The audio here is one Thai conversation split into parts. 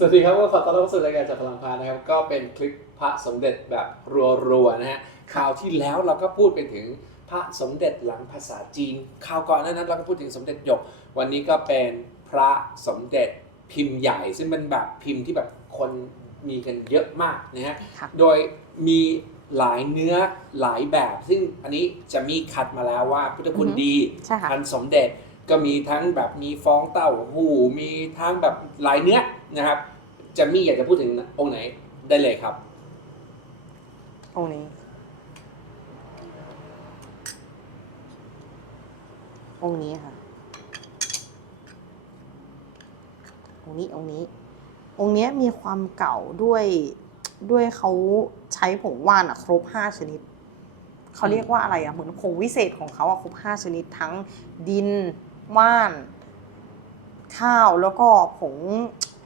สวัสดีครับก็ขอต้อนรับเข้าสู่รายการจากพลังพานะครับ ก็เป็นคลิปพระสมเด็จแบบรัวๆนะฮะคราวที่แล้วเราก็พูดไปถึงพระสมเด็จหลังภาษาจีนคราวก่อนหนานั้นเราก็พูดถึงสมเด็จหยก วันนี้ก็เป็นพระสมเด็จพิมพ์ใหญ่ ซึ่งเป็นแบบพิมพ์ที่แบบคนมีกันเยอะมากนะฮะครับโดยมีหลายเนื้อหลายแบบ ซึ่งอันนี้จะมีคัดมาแล้วว่าพุทธคุณดีใช่ค่ะพันสมเด็จก็มีทั้งแบบมีฟองเต้าหู้มีทั้งแบบหลายเนื้อ นะครับจะมีอยากจะพูดถึงองค์ไหนได้เลยครับ องค์นี้ องค์นี้ค่ะ องค์นี้องค์นี้ องค์เนี้ยมีความเก่าด้วยด้วยเขาใช้ผงว่านอะครบห้าชนิด เขาเรียกว่าอะไรอะเหมือนผงวิเศษของเขาอะครบห้าชนิดทั้งดินว่าน ข้าวแล้วก็ผง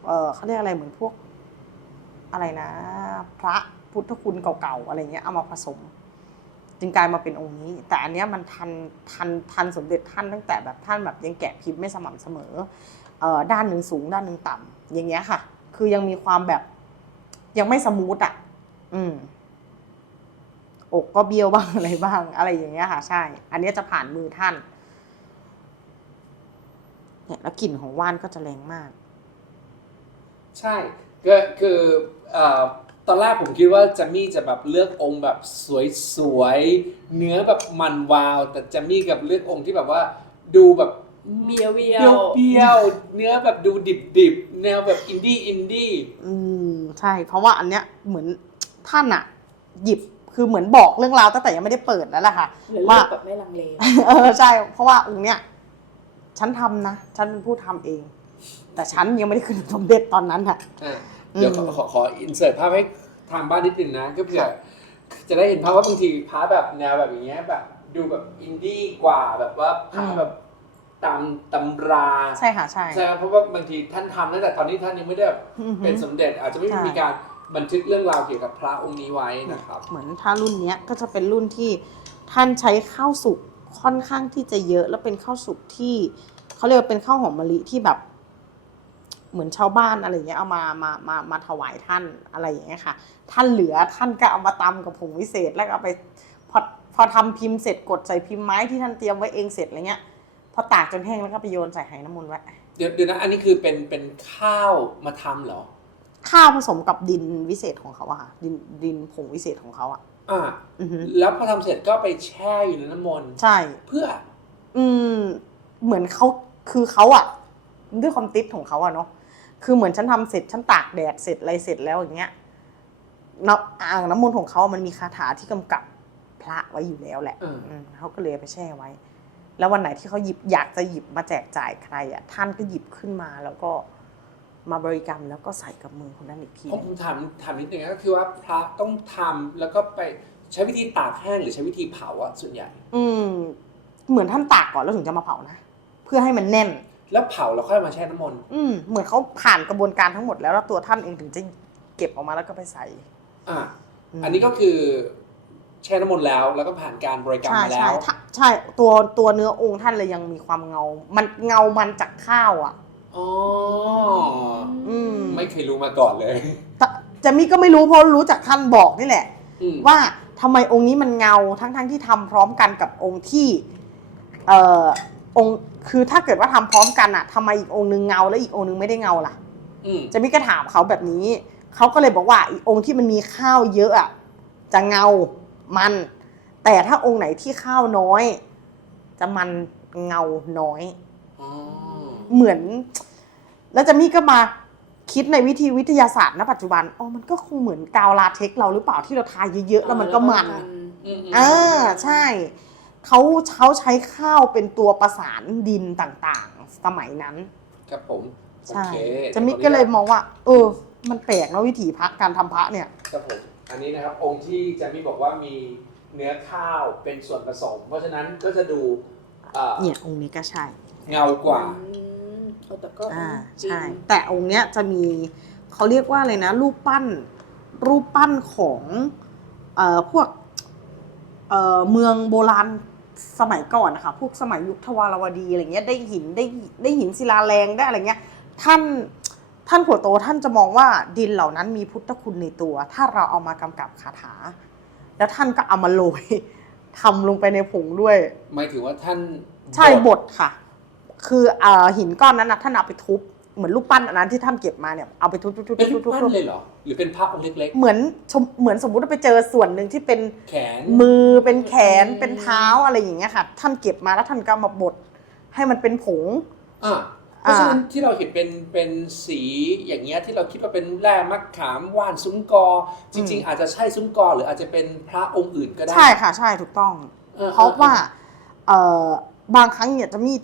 เออเขาเรียกอะไรเหมือนพวกอะไรนะ พระพุทธคุณเก่าๆอะไรเงี้ยเอามาผสม จึงกลายมาเป็นองค์นี้ แต่อันเนี้ยมันทันทันทันสมเด็จท่านตั้งแต่แบบท่านแบบยังแกะพิมพ์ไม่สม่ำเสมอเออด้านหนึ่งสูงด้านหนึ่งต่ำอย่างเงี้ยค่ะ คือยังมีความแบบยังไม่สมูทอะ อืมอกก็เบี้ยวบ้างอะไรบ้าง อะไรอย่างเงี้ยค่ะ ใช่ อันเนี้ยจะผ่านมือท่าน เนี่ยแล้วกลิ่นของว่านก็จะแรงมาก ใช่ก็คือเอ่อตอนแรกผมคิดว่าจัมมี่จะแบบเลือกองค์แบบสวยๆ เนื้อแบบมันวาว แต่จัมมี่กับเลือกองค์ที่แบบว่าดูแบบเบียวเบีเปยวรี้ยวๆเนื้อแบบดูดิบๆ แนวแบบอินดี้อินดี้ อืมใช่ เพราะว่าอันเนี้ยเหมือนท่านอะหยิบคือเหมือนบอกเรื่องราวตั้งแต่ยังไม่ได้เปิดแล้วแหละค่ะ หรือว่าเลือกแบบไม่ลังเล เออใช่ เพราะว่าองค์เนี้ยฉันทำนะ ฉันเป็นผู้ทำเอง แต่ฉันยังไม่ได้ขึ้นสมเด็จตอนนั้นอะอะเดี๋ยวขออืมขอขออินเสิร์ตภาพให้ทางบ้านนิดนึงนะก็เพื่อค่ะจะได้เห็นภาพว่าบางทีพาร์ทแบบแนวแบบอย่างเงี้ยแบบดูแบบอินดี้กว่าแบบว่าพาร์ทแบบตามตำราใช่ค่ะใช่ ใช่ครับเพราะว่าบางทีท่านทำตั้งแต่ตอนนี้ท่านยังไม่ได้แบบอือหือเป็นสมเด็จ อาจจะไม่ใช่ มีการบันทึกเรื่องราวเกี่ยวกับพระองค์นี้ไว้นะครับ เหมือนถ้ารุ่นเนี้ยก็จะเป็นรุ่นที่ท่านใช้ข้าวสุกค่อนข้างที่จะเยอะ แล้วเป็นข้าวสุกที่เขาเรียกว่าเป็นข้าวหอมมะลิที่แบบ เหมือนชาวบ้านอะไรอย่างเงี้ยเอามามามามาถวายท่านอะไรอย่างเงี้ยค่ะ ท่านเหลือท่านก็เอามาตำกับผงวิเศษแล้วก็เอาไปพอพอทำพิมพ์เสร็จกดใส่พิมพ์ไม้ที่ท่านเตรียมไว้เองเสร็จอะไรเงี้ยพอตากจนแห้งแล้วก็ไปโยนใส่ไหน้ำมนต์ไว้เดี๋ยวเดี๋ยวนะอันนี้คือเป็นเป็นข้าวมาทำเหรอ ข้าวผสมกับดินวิเศษของเขาอะค่ะดินดินผงวิเศษของเขาอะอ่า อือหือแล้วพอทำเสร็จก็ไปแช่อยู่ในน้ำมนต์ใช่ เพื่อ อืมเหมือนเขาคือเขาอะด้วยความติดของเขาอะเนาะ คือเหมือนฉันทำเสร็จฉันตากแดดเสร็จอะไรเสร็จแล้วอย่างเงี้ยน้ำอ่างน้ำมนต์ของเขามันมีคาถาที่กำกับพระไว้อยู่แล้วแหละอืมอืมเขาก็เลยเอาไปแช่ไว้ แล้ววันไหนที่เขาหยิบอยากจะหยิบมาแจกจ่ายใครอะท่านก็หยิบขึ้นมาแล้วก็มาบริกรรมแล้วก็ใส่กับมือคนนั้นอีกทีผมผมถามถามนิดนึงก็คือว่าพระต้องทำแล้วก็ไปใช้วิธีตากแห้งหรือใช้วิธีเผาอะส่วนใหญ่ อืม เหมือนท่านตากก่อนแล้วถึงจะมาเผานะ เพื่อให้มันแน่น แล้วเผาแล้วค่อยมาแช่น้ำมนต์อืมเหมือนเขาผ่านกระบวนการทั้งหมดแล้วแล้วตัวท่านเองถึงจะเก็บออกมาแล้วก็ไปใส่อะมอันนี้ก็คือแช่น้ำมนต์แล้วแล้วก็ผ่านการบริกรรมใช่มาแล้ใช่ว ถ้าใช่ตัวตัวเนื้อองค์ท่านเลยยังมีความเงา มันเงามันจากข้าวอะ อ๋อ อืมไม่เคยรู้มาก่อนเลย แต่จะมีก็ไม่รู้เพราะรู้จากท่านบอกนี่แหละ อืมว่าทำไมองค์นี้มันเงาทั้งทั้งที่ทำพร้อมกันกับองค์ที่เอ่อ องค์คือถ้าเกิดว่าทำพร้อมกันอะทำไมอีกองค์นึงเงาแล้วอีกองค์นึงไม่ได้เงาล่ะอืมจะมีก็ถามเขาแบบนี้เขาก็เลยบอกว่าอีองค์ที่มันมีข้าวเยอะอะจะเงามัน แต่ถ้าองค์ไหนที่ข้าวน้อย จะมันเงาน้อยอ๋อเหมือน แล้วจะมีก็มาคิดในวิธีวิทยาศาสตร์ณปัจจุบันอ๋อมันก็คงเหมือนกาวลาเท็กซ์เราหรือเปล่าที่เราทาเยอะๆแล้วมันก็มันอืมมอ่าใช่ เขาเขาใช้ข้าวเป็นตัวประสานดินต่างๆ สมัยนั้น ครับผมโอใช่เคจะมิกก็เลยมองว่า เออ มันแปลกนะวิถีพระการทำพระเนี่ย ครับผมอันนี้นะครับองค์ที่จะมีบอกว่ามีเนื้อข้าวเป็นส่วนผสม เพราะฉะนั้นก็จะดูเอ่อเนี่ยองค์นี้ก็ใช่ เงากว่า อืมเอาแต่ก็อ่าจริงใช่ แต่องค์เนี้ยจะมีเขาเรียกว่าอะไรนะ รูปปั้น รูปปั้นของเอ่อพวกเอ่อเมืองโบราณ สมัยก่อนนะคะพวกสมัยยุคทวารวดีอะไรเงี้ยได้หินได้ได้หินศิลาแรงได้อะไรเงี้ยท่านท่านขัวโตท่านจะมองว่าดินเหล่านั้นมีพุทธคุณในตัว ถ้าเราเอามากำกับคาถา แล้วท่านก็เอามาโรยทำลงไปในผงด้วย หมายถึงว่าท่านใช่บดค่ะ คือเอ่อหินก้อนนั้นนะท่านเอาไปทุบ เหมือนรูปปั้นอันนั้นที่ท่านเก็บมาเนี่ยเอาไปทุบทุบทุบเป็นทุรูบปทุบปั้นทุบเลยเหรอ หรือเป็นพระองค์เล็กเหมือนชมเหมือนสมมุติว่าไปเจอส่วนหนึ่งที่เป็นๆ แขน มือเป็นแขนเป็นเท้าอะไรอย่างเงี้ยค่ะ ท่านเก็บมาแล้วท่านก็เอามาบดให้มันเป็นผง อ่าเพราะฉะนั้นที่เราเห็นเป็นเป็นสีอย่างเงี้ยที่เราคิดว่าเป็นแร่มะขามว่านซุ้มกอ จริง ๆ อาจจะใช่ซุ้มกอ หรืออาจจะเป็นพระองค์อื่นก็ได้ใช่ค่ะใช่ถูกต้อง ออเพราะว่าเอ่อบางครั้งเนี่ยจะมี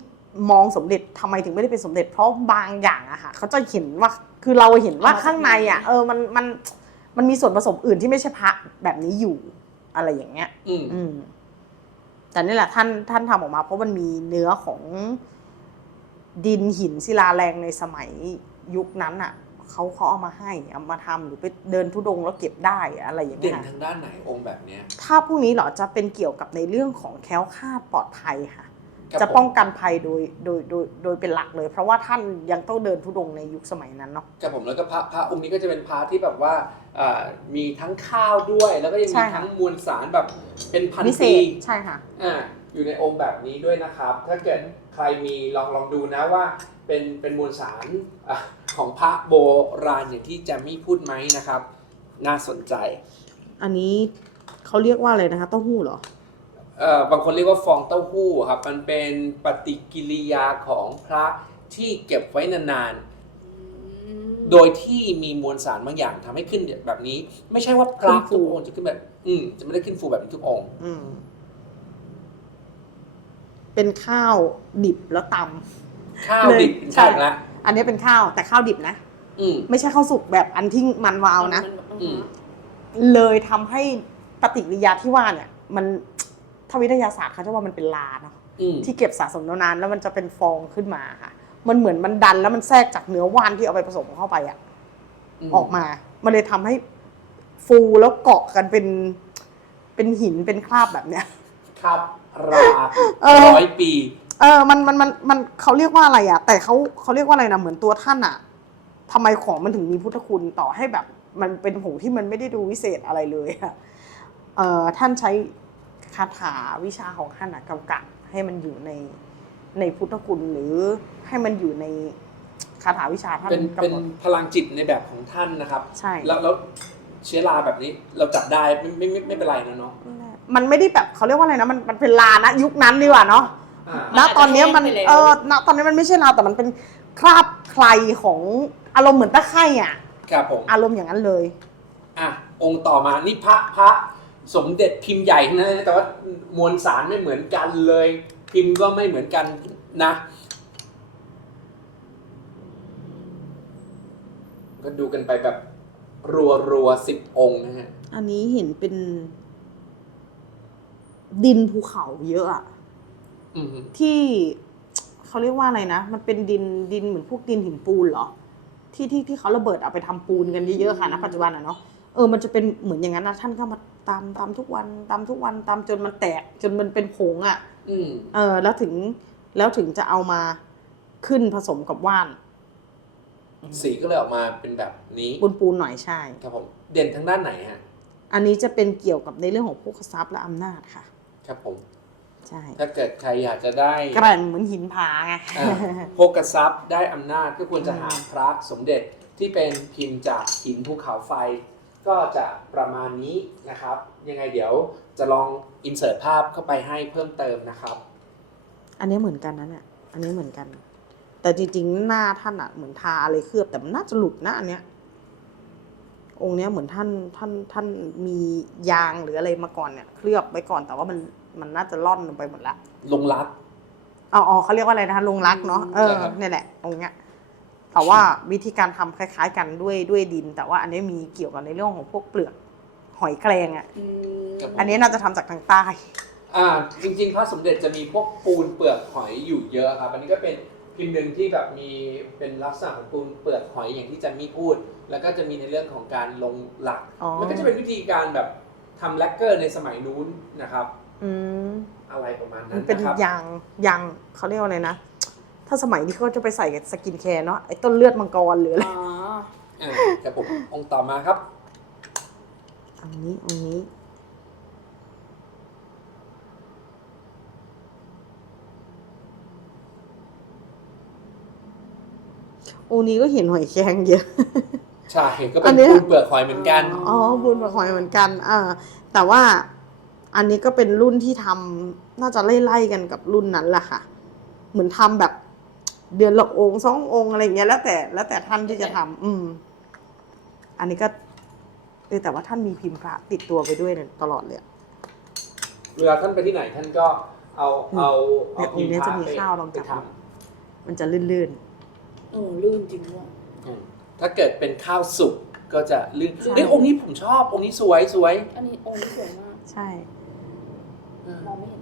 มองสมเด็จทำไมถึงไม่ได้เป็นสมเด็จ เพราะบางอย่างอะค่ะเขาจะเห็นว่าคือเราเห็นว่าข้างในอะเออมันมันมันมีส่วนผสมอื่นที่ไม่ใช่พระแบบนี้อยู่อะไรอย่างเงี้ย อืมอืมแต่นี่แหละท่านท่านทำออกมา เพราะมันมีเนื้อของดินหินศิลาแรงในสมัยยุคนั้นอะเขาเขาเอามาให้เอามาทำหรือไปเดินทุดงค์แล้วเก็บได้อะไรอย่างเด่เงี้นยทางด้านไหนองค์แบบเนี้ย ถ้าพวกนี้เหรอจะเป็นเกี่ยวกับในเรื่องของแคล้วคลาดปลอดภัยค่ะครับ จะผมป้องกันภัยโดยโดยโดยโดยเป็นหลักเลย เพราะว่าท่านยังต้องเดินทุดงค์ในยุคสมัยนั้นเนาะกับผมแล้วก็พระพระองค์นี้ก็จะเป็นพระที่แบบว่าอ่ามีทั้งข้าวด้วย แล้วก็ยังใช่มีค่ะทั้งมวลสารแบบเป็นพันวิเศปีษใช่ค่ะอ่าอยู่ในองค์แบบนี้ด้วยนะครับ ถ้าเกิดใครมีลองลองดูนะว่าเป็นเป็นมวลสารอะของพระโบราณอย่างที่แจมมี่พูดไหมนะครับ น่าสนใจ อันนี้เขาเรียกว่าอะไรนะคะเต้าหู้เหรอ เอ่อบางคนเรียกว่าฟองเต้าหู้ครับมันเป็นปฏิกิริยาของพระที่เก็บไว้นานๆ โดยที่มีมวลสารบางอย่างทำให้ขึ้นแบบนี้ ไม่ใช่ว่าพระขึ้นฟูทุกองค์จะขึ้นแบบ อืมจะไม่ได้ขึ้นฟูแบบนี้ทุกองค์อืม เป็นข้าวดิบแล้วตำข้าวเลยดิบเป็นใช่ข้าวแล้วอันนี้เป็นข้าวแต่ข้าวดิบนะ อืม ไม่ใช่ข้าวสุกแบบอันที่มันวาวนะ อืม เลยทำให้ปฏิกิริยาที่ว่าเนี่ย มัน ทางวิทยาศาสตร์เขาจะว่ามันเป็นลาเนาะอืมที่เก็บสะสมนานๆแล้วมันจะเป็นฟองขึ้นมาค่ะ มันเหมือนมันดันแล้วมันแทรกจากเนื้อว่านที่เอาไปผสมเข้าไปอะออกมา มันเลยทำให้ฟูแล้วเกาะกันเป็น เป็นหินเป็นคราบแบบเนี้ย ครับราเออร้อยปี เออ มันมันมันมันเขาเรียกว่าอะไรอะแต่เขาเขาเรียกว่าอะไรนะเหมือนตัวท่านอะทำไมของมันถึงมีพุทธคุณต่อให้แบบ มันเป็นผงที่มันไม่ได้ดูวิเศษอะไรเลยอะเออท่านใช้ คาถาวิชาของท่านอะกำกับให้มันอยู่ในในพุทธคุณหรือให้มันอยู่ในคาถาวิชาท่านเป็นกำเป็นหนด พลังจิตในแบบของท่านนะครับ ใช่ แล้วแล้วเชื้อราแบบนี้เราจับได้ไม่ไม่ไม่ไม่เป็นไรนะเนาะมันไม่ได้แบบเขาเรียกว่าอะไรนะมันมันเป็นลานะยุคนั้นดีกว่าเนาะอ่าณตอนเนี้ยมันมันอาจจะแห้งไปแล้ว เออณตอนนี้มันไม่ใช่ลาแต่มันเป็นคราบใครของอารมณ์เหมือนตะไคร่อะครับผม อารมณ์อย่างนั้นเลย อะองค์ต่อมานี่พระพระ สมเด็จพิมพ์ใหญ่นะแต่ว่ามวลสารไม่เหมือนกันเลย พิมพ์ก็ไม่เหมือนกันนะก็ดูกันไปแบบรัวรัวสิบองค์นะฮะ อันนี้เห็นเป็น ดินภูเขาเยอะอะอืมที่เขาเรียกว่าอะไรนะ มันเป็นดินดินเหมือนพวกดินหินปูนเหรอ ที่ที่ที่เขาระเบิดเอาไปทำปูนกันเยอะๆค่ะณปัจจุบันอะเนาะ เออ มันจะเป็นเหมือนอย่างนั้นนะท่านก็มา ตามตามทุกวันตามทุกวันตามจนมันแตก จนมันเป็นผงอะอืมเออ แล้วถึงแล้วถึงจะเอามาขึ้นผสมกับว่านสีก็เลยออกมาเป็นแบบนี้ปูนปูนๆหน่อยใช่ ครับผมเด่นทางด้านไหนฮะอันนี้จะเป็นเกี่ยวกับในเรื่องของพวกทรัพย์และอำนาจค่ะ ครับผม ใช่ ถ้าเกิดใครอยากจะได้แกร่งเหมือนหินผาไงอ่าโภกทรัพย์ได้อำนาจก็ควรจะหาพระสมเด็จที่เป็นพิมพ์จากหินภูเขาไฟ ก็จะประมาณนี้นะครับ ยังไงเดี๋ยวจะลองอินเสิร์ตภาพเข้าไปให้เพิ่มเติมนะครับ อันนี้เหมือนกันนะเนี่ย อันนี้เหมือนกัน แต่จริงๆ หน้าท่านอะเหมือนทาอะไรเคลือบแต่มันน่าจะหลุดนะอันเนี้ย องค์เนี้ยเหมือนท่านท่านท่านมียางหรืออะไรมาก่อนเนี่ย เคลือบไว้ก่อนแต่ว่ามันมันน่าจะล่อนลงไปหมดละลงรัก อ๋ออ๋อเขาเรียกว่าอะไรนะคะลงรักเนาะ เออ ใช่ครับ เนี่ยแหละตรงเนี้ย แต่ว่าวิธีการทำคล้าย ๆ กันด้วยด้วยดิน แต่ว่าอันนี้มีเกี่ยวกับในเรื่องของพวกเปลือกหอยแครงอะอืมอันนี้น่าจะทำจากทางใต้ อ่าจริงๆพระสมเด็จจะมีพวกปูนเปลือกหอยอยู่เยอะครับอันนี้ก็เป็นพิมพ์หนึ่งที่แบบมีเป็นลักษณะของปูนเปลือกหอยอย่างที่แจันมี่พูด แล้วก็จะมีในเรื่องของการลงหลัก อ๋อ มันก็จะเป็นวิธีการแบบทำแลกเกอร์ในสมัยนู้นนะครับ อืมอะไรประมาณมันั้นนเป็นนะครับยางยางเขาเรียกว่าอะไรนะ ถ้าสมัยนี้เขาจะไปใส่กับสกินแคร์เนาะไอ้ต้นเลือดมังกรหรืออะไรอ๋ออ่าครับผมองค์ต่อมาครับ อันนี้อันนี้องค์นี้ก็เห็นหอยแครงเยอะ ใช่ก็อัเป็นนเนี้ย ปูนเปลือกหอยเหมือนกัน อ๋อบุญกับหอยเหมือนกันอ่าแต่ว่าอันนี้ก็เป็นรุ่นที่ทำน่าจะไล่ๆกันกับรุ่นนั้นแหละค่ะ เหมือนทำแบบ เดือนละองค์สององค์อะไรอย่างเงี้ยแล้วแต่แล้วแต่ท่านที่จะทำอืม อันนี้ก็เออแต่ว่าท่านมีพิมพ์พระติดตัวไปด้วยเนี่ยตลอดเลยอะ เวลาท่านไปที่ไหนท่านก็เอาเอาเอาเนี่ยองค์เนี้ยจะมีพิพ์พรข้าวลองจับ ไปทมันจะลื่นเออลื่นจริงด้วยำอืมถ้าเกิดเป็นข้าวสุกก็จะลื่นใช่เฮ้ยองค์นี้ผมชอบ องค์นี้สวยสวยอันนี้องค์นี้สวยมากๆ ใช่มองไม่เห็น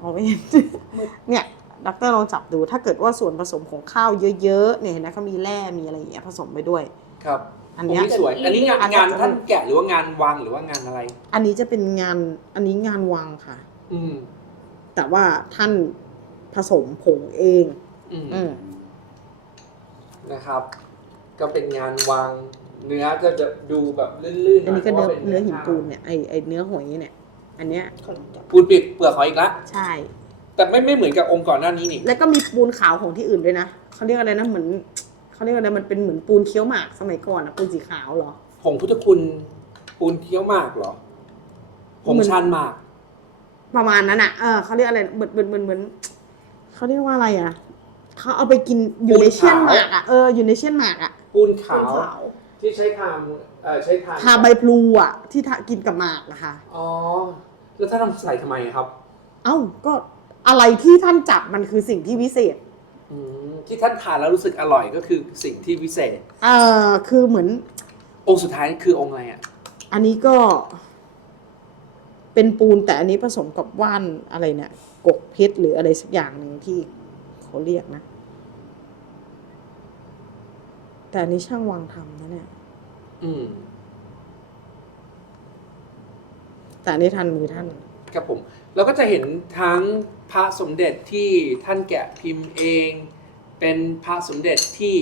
มองไม่เห็นมืด เนี่ย ดรลองจับดู ถ้าเกิดว่าส่วนผสมของข้าวเยอะๆเนี่ยเห็นไหมเขามีแร่มีอะไรอย่างเงี้ยผสมไปด้วย ครับอันองเนี้ค์ยนี้สวย อันนี้งานอันเนี้ยงานจะท่านแกะหรือว่างานวางหรือว่างานอะไร อันนี้จะเป็นงานอันนี้งานวางค่ะ อืม แต่ว่าท่านผสมผงเองอืม อืมนะครับ ก็เป็นงานวางเนื้อก็จะดูแบบลื่นๆอันนี้ก็พเนื้อราะว่าป็เนื้อหินข้าวปูนเนี่ยไอไอเนื้อหอยเนี่ย อันเนี้ยขอลองจับปูนปิดเปลือกหอยอีกละ ใช่ แต่ไม่ไม่เหมือนกับองค์ก่อนหน้านี้นี่ แล้วก็มีปูนขาวของที่อื่นด้วยนะเขาเรียกอะไรนะเหมือนเขาเรียกอะไรมันเป็นเหมือนปูนเคี้ยวหมากสมัยก่อนอะปูนสีขาวเหรอ ผงพุทธคุณปูนเคี้ยวหมากเหรอ ผงเหมือนชันหมาก ประมาณนั้นอะเออเขาเรียกอะไรเหมือนเหมือนเหมือนเหมือนเขาเรียกว่าอะไรอะเขาเอาไปกินอยู่ในเชี่ยนหมากอะเอออยู่ในเชี่ยนหมากอะปูนปูขานวขาวที่ใช้ทำเอ่อใช้ทานทาใบพลูอะที่ทากินกับหมากนะคะอ๋อแล้วท่านทำใส่ทำไมครับ เอ้าก็ อะไรที่ท่านจับมันคือสิ่งที่วิเศษ อืมที่ท่านทานแล้วรู้สึกอร่อยก็คือสิ่งที่วิเศษ เออคือเหมือน องค์สุดท้ายคือองค์อะไรอะ อันนี้ก็ เป็นปูนแต่อันนี้ผสมกับว่านอะไรเนี่ยกกเพชรหรืออะไรสักอย่างหนึ่งที่เขาเรียกนะ แต่อันนี้ช่างวางทำนะเนี่ย อืมแต่อันนี้ทันมือท่าน ครับผม เราก็จะเห็นทั้ง พระสมเด็จที่ท่านแกะพิมพ์เอง เป็นพระสมเด็จที่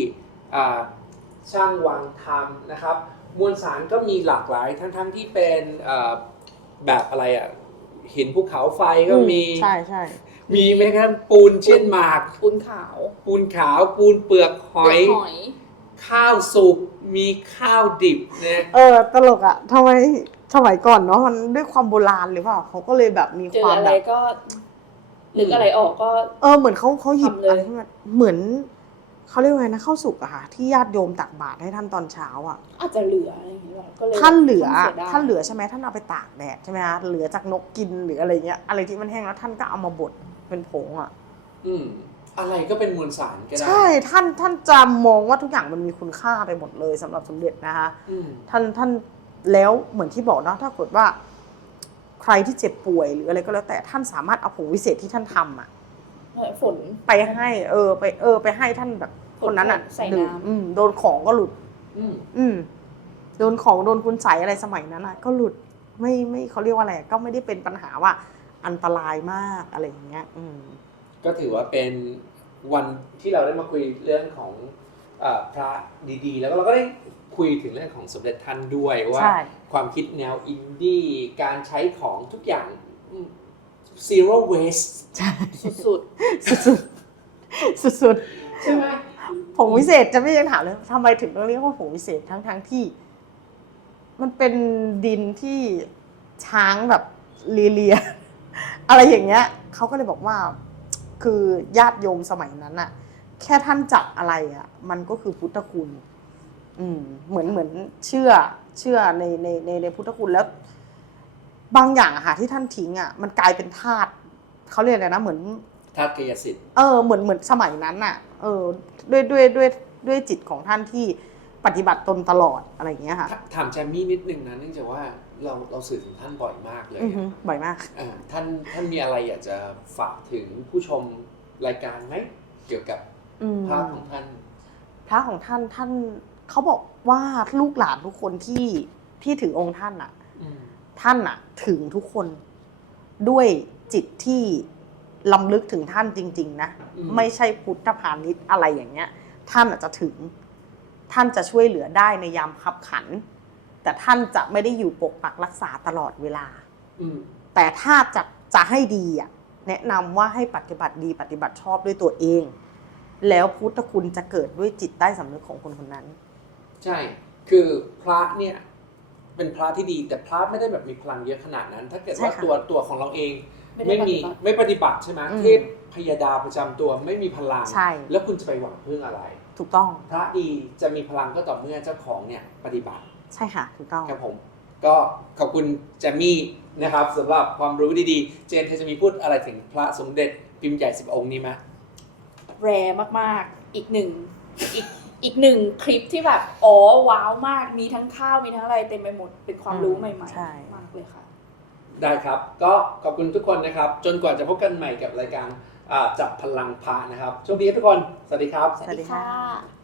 อ่าช่างวางทำนะครับ มวลสารก็มีหลากหลายทั้งทั้งที่เป็นอ่าแบบอะไรอะหินภูเขาไฟก็มีใช่ใช่มีแม้กระทั่งปูนเช่นหมาก ปูนขาว ปูนขาวปูนเปลือกหอยเปลืกหอยข้าวสุกมีข้าวดิบนะเออตลกอะทำไมสมัยก่อนเนาะมันด้วยความโบราณหรือเปล่าเขาก็เลยแบบมีเจอความอะแบไรบก็ นึกอะไรออกก็ เออเหมือนเขาเขาหยิบทำเลย อะไรที่มันเหมือนเขาเรียกว่าไงนะข้าวสุกอะค่ะที่ญาติโยมตักบาตรให้ท่านตอนเช้าอะอาจจะเหลืออะไรอย่างเงี้ยหรอก็เลยท่านเหลือสียดยท่านเหลือใช่ไหมท่านเอาไปตากแดดใช่ไหมคะเหลือจากนกกินหรืออะไรเงี้ยอะไรที่มันแห้งแล้วท่านก็เอามาบดเป็นผงอะอืม อะไรก็เป็นมวลสารก็ได้ใช่ท่านท่านจะมองว่าทุกอย่างมันมีคุณค่าไปหมดเลยสำหรับสมเด็จนะคะ อืม ท่านท่านแล้วเหมือนที่บอกเนอะถ้าเกิดว่า ใครที่เจ็บป่วยหรืออะไรก็แล้วแต่ท่านสามารถเอาผงวิเศษที่ท่านทำอะฝน ไปให้ เออ ไปเออ ไปให้ท่านแบบ คนนั้นอะใส่น้ำ ดื่มอืมโดนของก็หลุด อืมอืมโดนของโดนคุณใสยอะไรสมัยนั้นอะก็หลุดไม่ไม่เขาเรียกว่าอะไรก็ไม่ได้เป็นปัญหาว่า อันตรายมากอะไรอย่างเงี้ย อืม ก็ถือว่าเป็นวันที่เราได้มาคุยเรื่องของเออ พระดีๆ แล้วก็เราก็ได้คุยถึงเรื่องของสมเด็จท่านด้วยว่า ใช่ ความคิดแนวอินดี้การใช้ของทุกอย่างอืม zero waste ใช่สุดสุดสุดสุดสุดใช่ไหมผงวิเศษจะไม่ยังถามเลยทำไมถึงต้องเรียกว่าผงวิเศษทั้งทั้งที่ มันเป็นดินที่ช้างแบบเลียๆอะไรอย่างเงี้ยเขาก็เลยบอกว่า คือญาติโยมสมัยนั้นอะ แค่ท่านจับอะไรอะมันก็คือพุทธคุณ อืม เหมือนเหมือนเชื่อเชื่อในในในในพุทธคุณแล้ว บางอย่างอะค่ะที่ท่านทิ้งอะมันกลายเป็นธาตุเขาเรียกอะไรนะเหมือนธาตุกายสิทธิ์เออเหมือนเหมือนสมัยนั้นอะเออ ด้วยด้วยด้วยด้วยจิตของท่านที่ปฏิบัติตนตลอดอะไรอย่างเงี้ยค่ะถถามแจมมี่นิดนึงนะเนื่องจากว่าเราเราสื่อถึงท่านบ่อยมากเลยอือฮึบ่อยมาก อ่าท่านท่านมีอะไรอยากจะฝากถึงผู้ชมรายการไหมเกี่ยวกับ อืมพระของท่าน พระของท่านท่านเขาบอกว่าลูกหลานทุกคนที่ที่ถือองค์ท่านอะอืมท่านอะถึงทุกคนด้วยจิตที่ลำลึกถึงท่านจริง ๆ นะ อืมไม่ใช่พุทธพาณิชย์อะไรอย่างเงี้ย ท่านอาจจะถึง ท่านจะช่วยเหลือได้ในยามขับขัน แต่ท่านจะไม่ได้อยู่ปกปักรักษาตลอดเวลา อืมแต่ถ้าจะจะให้ดีอะแนะนำว่าให้ปฏิบัติดีปฏิบัติชอบด้วยตัวเอง แล้วพุทธคุณจะเกิดด้วยจิตใต้สำนึกของคนคนนั้น ใช่ คือพระเนี่ยเป็นพระที่ดี แต่พระไม่ได้แบบมีพลังเยอะขนาดนั้น ถ้าเกิดใช่ว่าค่ะตัวตัวของเราเองไม่ได้ไม่มีปฏิบัติ ไม่ปฏิบัติใช่ไหมอืม เทพพยดาประจำตัวไม่มีพลัง ใช่ แล้วคุณจะไปหวังพึ่งอะไร ถูกต้อง พระดีจะมีพลังก็ต่อเมื่อเจ้าของเนี่ยปฏิบัติ ใช่ค่ะ ถูกต้อง ครับผมก็ขอบคุณแจมมี่นะครับสำหรับความรู้ดีๆ เจนเธอจะมีพูดอะไรถึงพระสมเด็จพิมพ์ใหญ่สิบองค์นี้ไหม แรมากๆ อีกหนึ่งอีกอีกหนึ่งคลิปที่แบบ อ๋อ ว้าวมาก มีทั้งข้าว มีทั้งอะไรเต็มไปหมด เป็นความรู้อืมใหม่ใช่ ๆ มากเลยค่ะ ได้ครับ ก็ขอบคุณทุกคนนะครับ จนกว่าจะพบกันใหม่กับรายการอ่าจับพลังพระนะครับโชคดีทุกคน สวัสดีครับ สวัสดีค่ะ